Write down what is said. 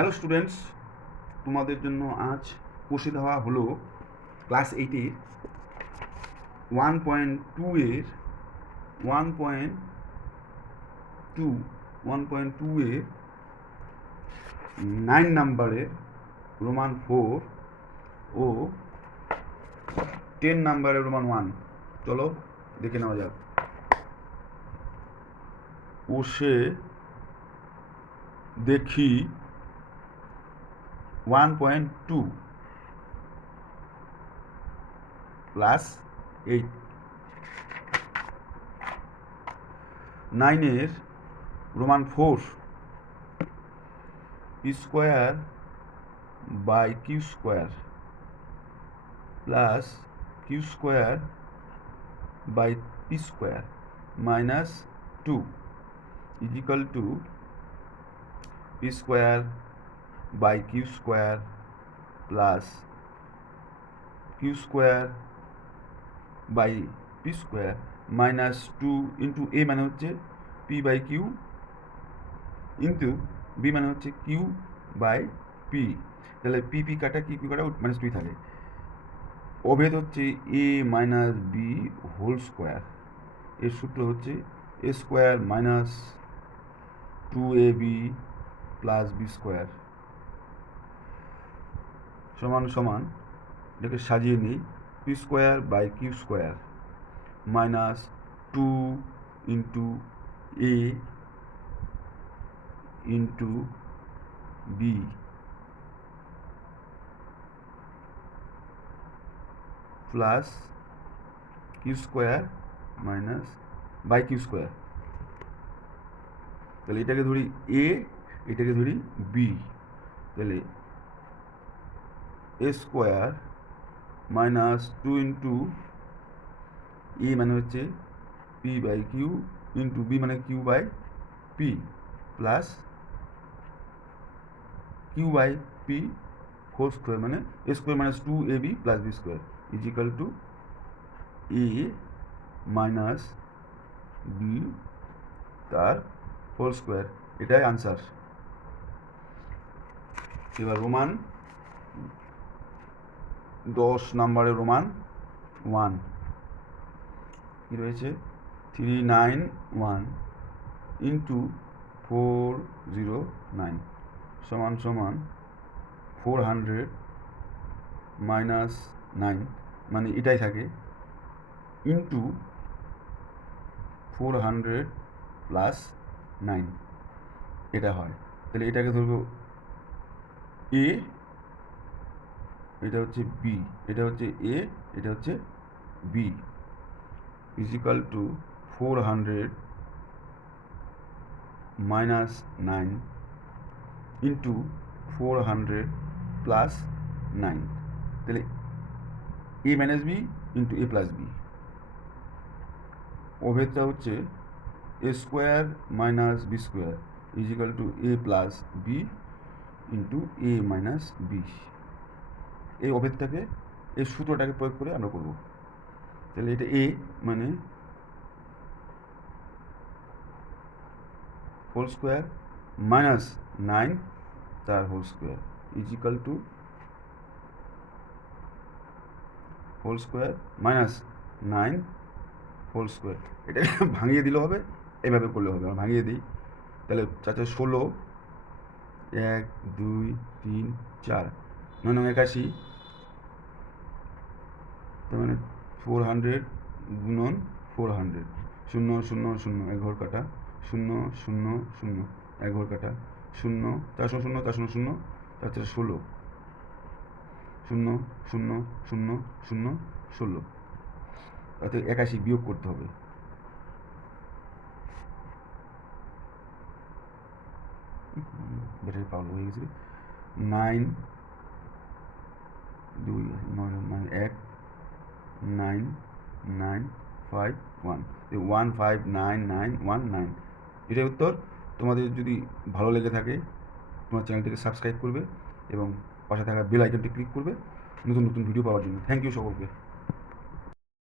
Hello students, তোমাদের জন্য আজ কষে দেওয়া হলো ক্লাস 8-এর 1.2 এর 1.2 এর 9 নাম্বারের রোমান 4 ও 10 নাম্বারের রোমান 1। চলো দেখে নেওয়া যাক। কষে দেখি 1.2 প্লাস 8 9-এর Roman 4 p square by Q square plus Q square by p square minus 2 is equal to p square by q square plus q square by p square minus 2 into a মানে হচ্ছে p by q into b মানে হচ্ছে q by p। তাহলে p p কাটা q q কাটা minus 2 থাকে। অভেদ হচ্ছে a minus b whole square. এর সূত্র হচ্ছে a square minus 2ab plus B square সমান সমান এটাকে সাজিয়ে নিই P square by Q square minus 2 into A into B plus Q square minus by Q square. তাহলে এটাকে ধরি এ, এটাকে ধরি বি। তাহলে A square minus 2 into A মানে হচ্ছে P by Q into B মানে Q by p plus q by p whole square মানে a square minus 2ab plus B square is equal to a minus b তার whole square. এটাই answer. এবার Roman 10 নাম্বারের Roman 1 কি রয়েছে 391 into 409 সমান সমান 400 মাইনাস 9 মানে এটাই থাকে ইন্টু 400 প্লাস 9 এটা হয়। তাহলে এটাকে ধরবো এ, এটা হচ্ছে বি, এটা হচ্ছে এ, এটা হচ্ছে b is equal to 400 minus 9 into 400 plus 9। তাহলে a minus b into a plus b. অভেদটা হচ্ছে a square minus b square is equal to a plus b into a minus b. এই অভেদটাকে এই সূত্রটাকে প্রয়োগ করে আমরা করব। তাহলে এটা এ মানে হোল স্কোয়ার মাইনাস 9 তার whole square is equal to whole square minus 9 whole square. এটাকে ভাঙিয়ে দিলেও হবে, এভাবে করলে হবে। আমরা ভাঙিয়ে দিই। তাহলে 4 16 1 2 3 4 9 81 তার মানে 400 গুণন 400 0 0 0 এক ঘর কাটা 0 0 0 এক ঘর কাটা 0 400 0 400 0 4 16 0 0 0 0 16 তাতে 81 বিয়োগ করতে হবে। ব্যাটারি পাওয়ার হয়ে গেছে 9 2 9 9 1 9 9 5 1 15991 এটাই উত্তর। তোমাদের যদি ভালো লেগে থাকে তোমার চ্যানেলটিকে সাবস্ক্রাইব করবে এবং পাশে থাকা বেল আইকনটি ক্লিক করবে নতুন নতুন ভিডিও পাওয়ার জন্য। থ্যাংক ইউ সকলকে।